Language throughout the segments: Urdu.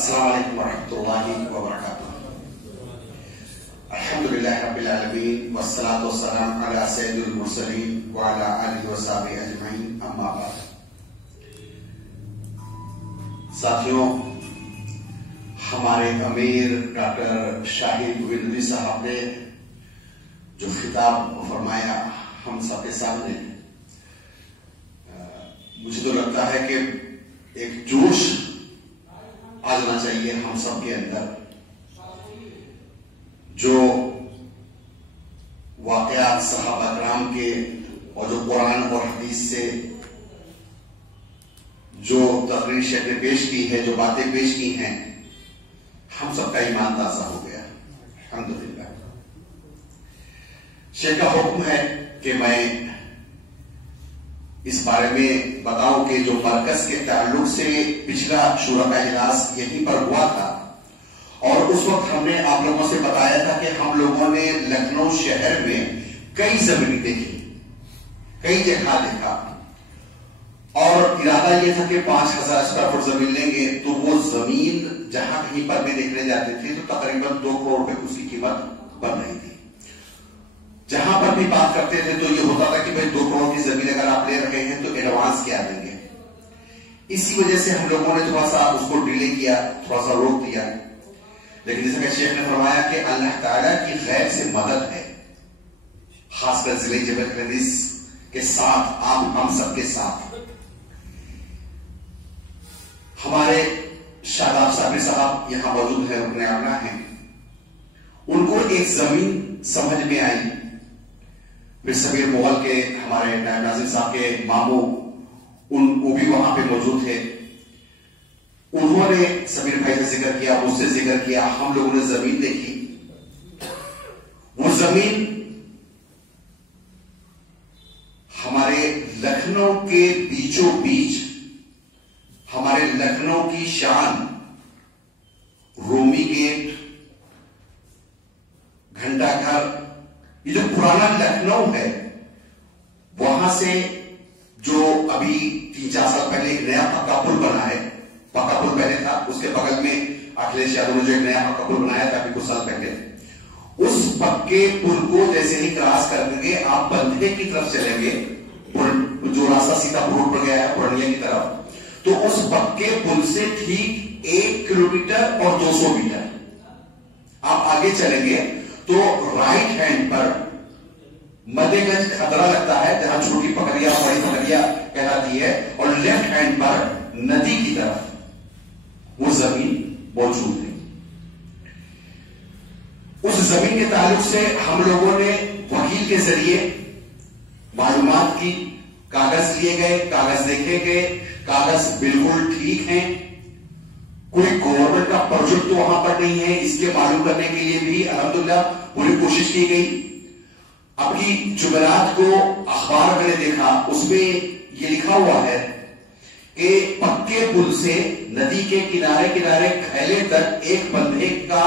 السلام علیکم ورحمۃ اللہ وبرکاتہ. الحمدللہ رب العالمین والصلاة والسلام علی سید المرسلین وعلی آلہ وصحبہ اجمعین، اما بعد. ساتھیوں، ہمارے امیر ڈاکٹر شاہد گووندوی صاحب نے جو خطاب فرمایا ہم سب کے سامنے، مجھے تو لگتا ہے کہ ایک جوش آ جانا چاہیے ہم سب کے اندر. جو واقعات صحابہ کرام کے اور جو قرآن اور حدیث سے جو تقریر شیخ نے پیش کی ہے، جو باتیں پیش کی ہیں، ہم سب کا ایمان تازہ ہو گیا الحمدللہ. شیخ کا حکم ہے کہ میں اس بارے میں بتاؤں کہ جو مرکز کے تعلق سے پچھلا شورا کا اجلاس یہیں پر ہوا تھا، اور اس وقت ہم نے آپ لوگوں سے بتایا تھا کہ ہم لوگوں نے لکھنؤ شہر میں کئی زمینیں دیکھی، کئی جگہ دیکھا، اور ارادہ یہ تھا کہ 5000 اسکوائر فٹ زمین لیں گے. تو وہ زمین جہاں کہیں پر بھی دیکھنے جاتے تھے تو تقریباً 2 کروڑ روپے اس کی قیمت بن رہی تھی. جہاں پر بھی بات کرتے تھے تو یہ ہوتا تھا کہ بھائی 2 کروڑ کی زمین اگر آپ لے رہے ہیں تو ایڈوانس کیا دیں گے. اسی وجہ سے ہم لوگوں نے تھوڑا سا اس کو ڈیلے کیا، تھوڑا سا روک دیا. لیکن جیسا کہ شیخ نے فرمایا کہ اللہ تعالیٰ کی غیب سے مدد ہے، خاص کر ضلع جبل خلیز کے ساتھ، آپ ہم سب کے ساتھ. ہمارے شاداب صابری صاحب یہاں موجود ہیں، رکن اعلیٰ ہیں. ان کو ایک زمین سمجھ میں آئی. پھر سبیر مغل کے ہمارے نائب ناظم صاحب کے ماموں وہ بھی وہاں پہ موجود تھے. انہوں نے سبیر بھائی سے ذکر کیا، اس سے ذکر کیا، ہم لوگوں نے زمین دیکھی. وہ زمین ہمارے لکھنؤ کے بیچوں بیچ، ہمارے لکھنؤ کی شان رومی گیٹ، گھنٹہ گھر، یہ جو پرانا لکھنؤ ہے، وہاں سے جو ابھی 3-4 سال پہلے ایک نیا پکا پل بنا ہے، پکا پل پہلے تھا، اس کے بغل میں اکھلیش یادو نے جو ایک نیا پکا پل بنایا تھا ابھی کچھ سال پہلے، اس پکے پل کو جیسے ہی کراس کر کے آپ بندھے کی طرف چلیں گے، جو راستہ سیدھا روڈ پر گیا ہے پورنیا کی طرف، تو اس پکے پل سے ٹھیک 1 کلومیٹر اور 200 میٹر آپ آگے چلیں گے تو رائٹ ہینڈ پر مدے گنج خطرہ لگتا ہے، جہاں چھوٹی پکڑیا بڑی پکڑیا کہلاتی ہے، اور لیفٹ ہینڈ پر ندی کی طرف وہ زمین موجود ہے. اس زمین کے تعلق سے ہم لوگوں نے وکیل کے ذریعے معلومات کی، کاغذ لیے گئے، کاغذ دیکھے گئے، کاغذ بالکل ٹھیک ہیں. کوئی گورنمنٹ کا پروجیکٹ تو وہاں پر نہیں ہے. اس کے معلوم کرنے کے لیے بھی الحمدللہ پوری کوشش کی گئی. اب کی جمعرات کو اخبار میں نے دیکھا، اس میں یہ لکھا ہوا ہے کہ پکے پل سے ندی کے کنارے کنارے کھیلے تک ایک بندھے کا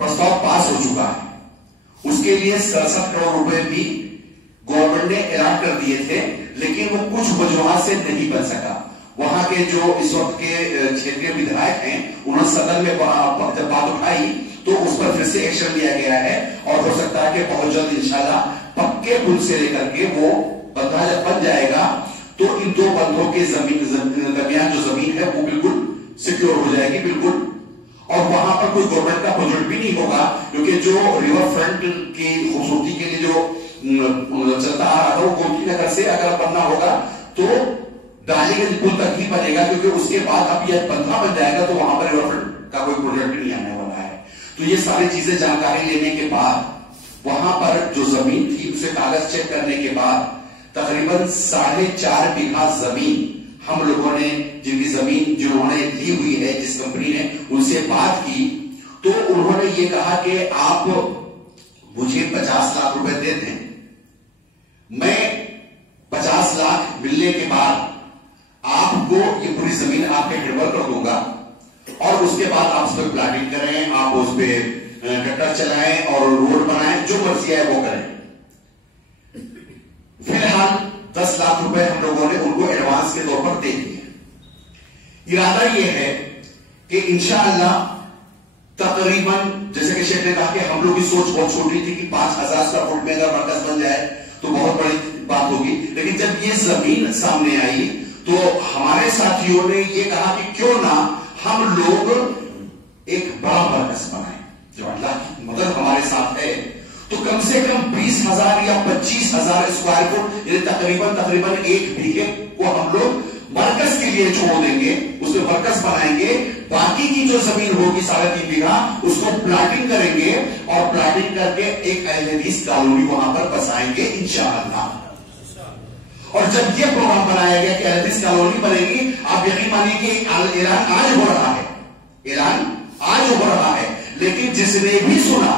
پرستاو پاس ہو چکا ہے. اس کے لیے 67 کروڑ روپے بھی گورنمنٹ نے اعلان کر دیے تھے، لیکن وہ کچھ وجوہات سے نہیں بن سکا. وہاں کے جو اس وقت کے چھیتری ودھائک ہیں، انہوں نے صدر میں جب بات اٹھائی تو اس پر پھر سے ایکشن لیا گیا ہے، اور ہو سکتا ہے کہ بہت جلد انشاءاللہ پکے پل سے لے کر کے وہ بندھا جب بن جائے گا تو ان 2 بندھوں کے درمیان جو زمین ہے وہ بالکل سیکیور ہو جائے گی بالکل. اور وہاں پر کوئی گورنمنٹ کا پروجیکٹ بھی نہیں ہوگا، کیونکہ جو ریور فرنٹ کی خوبصورتی کے لیے جو چلتا آ رہا تھا وہ گومتی نگر سے اگر بننا ہوگا تو ڈالی گنج پل تک ہی بنے گا، کیونکہ اس کے بعد اب یہ بندھا بن جائے گا تو وہاں پر ریور فرنٹ کا کوئی پروجیکٹ نہیں آنے والا ہے. تو یہ ساری چیزیں جانکاری لینے کے بعد وہاں پر جو زمین تھی اسے کاغذ چیک کرنے کے بعد تقریباً 4.5 بیگھا زمین ہم لوگوں نے، جن کی زمین جنہوں نے لی ہوئی ہے جس کمپنی نے، ان سے بات کی تو انہوں نے یہ کہا کہ آپ مجھے 50 لاکھ روپے دے دیں، میں 50 لاکھ ملنے کے بعد آپ کو یہ پوری زمین آپ کے ہینڈ کر دوں گا، اور اس کے بعد آپ اس پہ پلاننگ کریں، آپ اس پہ گٹر چلائیں اور روڈ بنائیں، جو مرضی ہے وہ کریں. فی الحال 10 لاکھ روپے ہم لوگوں نے ان کو ایڈوانس کے طور پر دے دیے. ارادہ یہ ہے کہ انشاءاللہ تقریباً جیسے کہ شیخ نے کہا کہ ہم لوگ کی سوچ بہت چھوٹی تھی کہ 5,000 اسکوائر فٹ میں اگر مرکز بن جائے تو بہت بڑی بات ہوگی، لیکن جب یہ زمین سامنے آئی تو ہمارے ساتھیوں نے یہ کہا کہ کیوں نہ ہم لوگ ایک بڑا مرکز بنائیں۔ جب اللہ کی مدد ہمارے ساتھ ہے تو کم سے کم 20,000 یا 25,000 اسکوائر فٹ یعنی تقریباً 1 بیگھے کو ہم لوگ مرکز کے لیے چھوڑ دیں گے، اس میں مرکز بنائیں گے، باقی کی جو زمین ہوگی 3.5 بیگھا اس کو پلاٹنگ کریں گے اور پلاٹنگ کر کے ایک اہل حدیث کالونی وہاں پر بسائیں گے انشاءاللہ۔ اور جب یہ پروگرام بنایا گیا کہ اہل حدیث کالونی بنے گی، آپ یقین مانیے کہ اعلان آج ہو رہا ہے، اعلان آج ہو رہا ہے، لیکن جس نے بھی سنا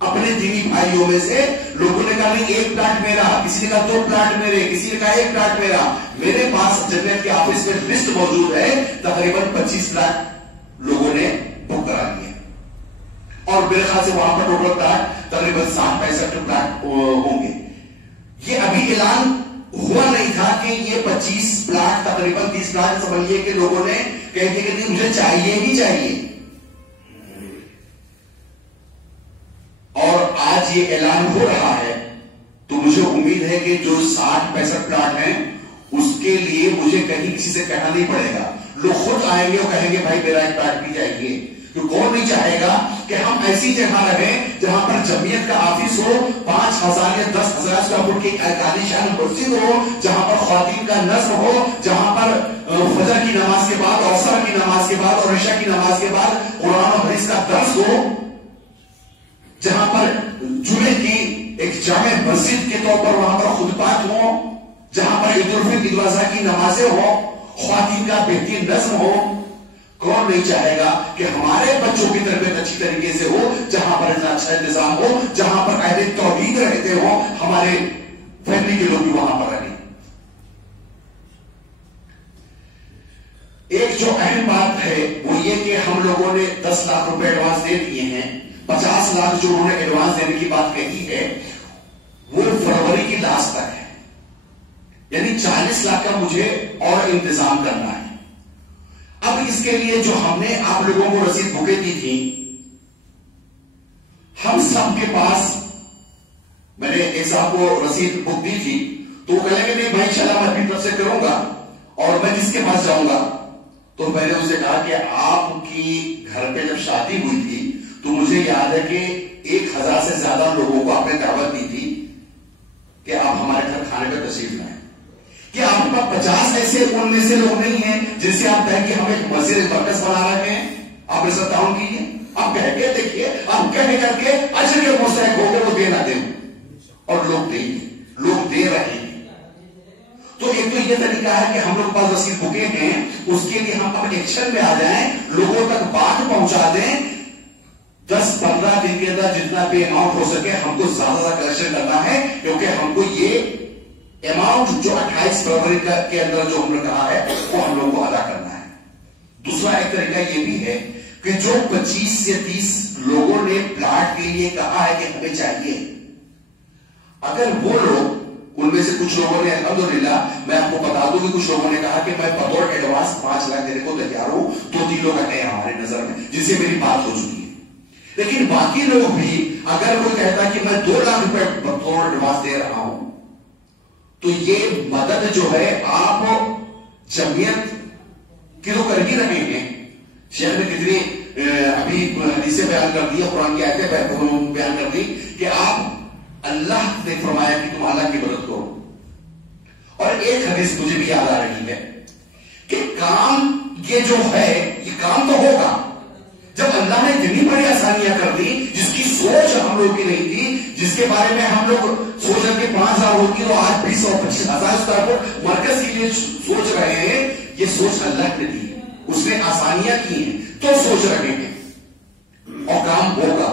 اپنے دینی بھائیوں میں سے لوگوں نے کہا نہیں 1 پلاٹ میرا، کسی نے کہا 2 پلاٹ میرے، کسی نے کہا 1 پلاٹ میرا۔ میرے پاس جنت کے آفس میں لسٹ موجود ہے، تقریباً 25 پلاٹ لوگوں نے بک کرا لیے، اور میرے خیال سے وہاں پر ٹوٹل پلاٹ تقریباً 60-65 پلاٹ ہوں گے۔ یہ ابھی اعلان ہوا نہیں تھا کہ یہ 25 پلاٹ تقریباً 30 پلاٹ سمجھیے کہ لوگوں نے کہہ دیا کہ نہیں مجھے چاہیے ہی چاہیے، اور آج یہ اعلان ہو رہا ہے تو مجھے امید ہے کہ جو 60-65 پلاٹ ہیں اس کے لیے مجھے کہیں کسی سے کہنا نہیں پڑے گا، لوگ خود آئیں گے اور کہیں گے بھائی میرا 1 پلاٹ بھی چاہیے۔ تو کون نہیں چاہے گا کہ ہم ایسی جگہ رہیں جہاں پر جمعیت کا آفس ہو، 5,000 یا 10,000 اسکوائر فٹ کی عالیشان مسجد ہو، جہاں پر خواتین کا نظم ہو، جہاں پر فجر کی نماز کے بعد اور عصر کی نماز کے بعد اور عشاء کی نماز کے بعد قرآن و حدیث کا درس ہو، جہاں پر جمعے کی ایک جامع مسجد کے طور پر وہاں پر خطبات ہوں، جہاں پر عید الفطر عید الاضحیٰ کی نمازیں ہوں، خواتین کا بہترین نظم ہو۔ کون نہیں چاہے گا کہ ہمارے بچوں کی تربیت اچھی طریقے سے ہو، جہاں پر اتنا اچھا انتظام ہو، جہاں پر اہل توحید رہتے ہوں، ہمارے فیملی کے لوگ بھی وہاں پر رہیں۔ ایک جو اہم بات ہے وہ یہ کہ ہم لوگوں نے 10 لاکھ روپے ایڈوانس دے دیے ہیں، 50 لاکھ جو انہوں نے ایڈوانس دینے کی بات کہی ہے وہ فروری کی لاسٹ تک ہے، یعنی 40 لاکھ کا مجھے اور انتظام کرنا ہے۔ اب اس کے لیے جو ہم نے آپ لوگوں کو رسید بکیں دی تھی، ہم سب کے پاس، میں نے ایک صاحب کو رسید بک دی تھی تو وہ کہنے کہ نہیں بھائی انشاءاللہ میں اپنی طرف سے کروں گا اور میں جس کے پاس جاؤں گا، تو میں نے اسے کہا کہ آپ کی گھر پہ جب شادی ہوئی تھی تو مجھے یاد ہے کہ 1,000 سے زیادہ لوگوں کو آپ نے دعوت دی تھی کہ آپ ہمارے گھر کھانے پہ تشریف لائیں۔ کہ آپ کا 50 ایسے ان میں سے لوگ نہیں ہیں جن سے آپ کہیں کہ ہم ایک مسجد مرکز بنا رہے ہیں، آپ اس وقت تعاون کیجیے، آپ کہہ کے دیکھیے، آپ کہہ کر کے اجر کے مستحق ہو گئے، وہ دے نہ دیں، اور لوگ دیں گے، لوگ دے رہے ہیں۔ تو ایک تو یہ طریقہ ہے کہ ہم لوگ پاس رسید بکیں ہیں، اس کے لیے ہم اپنے ایکشن میں آ جائیں، لوگوں تک بات پہنچا دیں، 10-15 دن کے اندر جتنا بھی اماؤنٹ ہو سکے ہم کو زیادہ کلیکشن کرنا ہے، کیونکہ ہم کو یہ اماؤنٹ جو 28 فروری کے اندر جو ہم نے کہا ہے وہ ہم لوگ کو ادا کرنا ہے۔ دوسرا ایک طریقہ یہ بھی ہے کہ جو 25 سے 30 لوگوں نے پلاٹ کے لیے کہا ہے کہ ہمیں چاہیے، اگر وہ لوگ، ان میں سے کچھ لوگوں نے الحمدللہ میں آپ کو بتا دوں کہ کچھ لوگوں نے کہا کہ میں بطور ایڈوانس 5 لاکھ دینے کو تیار ہوں، 2-3 لوگ ہیں ہمارے نظر میں جن سے میری بات ہو چکی ہے، لیکن باقی لوگ بھی اگر کوئی کہتا ہے کہ میں 2 لاکھ روپے بطور ایڈوانس دے رہا ہوں، تو یہ مدد جو ہے آپ جمعیت کی تو کر ہی رہے ہیں۔ شیخ نے کتنی ابھی حدیثیں بیان کر دی، قرآن کی آیتیں بیان کر دی کہ آپ اللہ نے فرمایا کہ تم اللہ کی مدد کرو۔ اور ایک حدیث مجھے بھی یاد آ رہی ہے کہ کام یہ جو ہے یہ کام تو ہوگا جب اللہ نے اتنی بڑی آسانیاں کر دی جس کی سوچ ہم لوگ کی نہیں تھی، جس کے بارے میں ہم لوگ سوچ رہے کہ 5,000 ہوتی تو آج 20 اور 25,000 اسکوائر فٹ مرکز کے لیے سوچ رہے ہیں۔ یہ سوچ اللہ نے دی، اس نے آسانیاں کی ہیں تو سوچ رہے ہیں، اور کام ہوگا،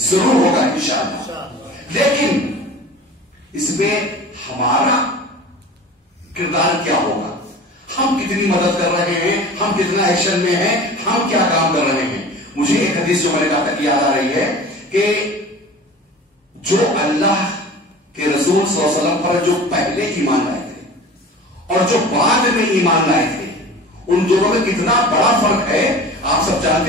ضرور ہوگا انشاءاللہ۔ لیکن اس میں ہمارا کردار کیا ہوگا، ہم کتنی مدد کر رہے ہیں، ہم کتنا ایکشن میں ہیں، ہم کیا کام کر رہے ہیں۔ مجھے ایک حدیث جو میں نے کہا تک یاد آ رہی ہے کہ جو اللہ کے رسول صلی اللہ علیہ وسلم پر جو پہلے ایمان لائے تھے اور جو بعد میں ایمان لائے تھے، ان دونوں میں کتنا بڑا فرق ہے آپ سب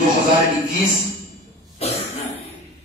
2021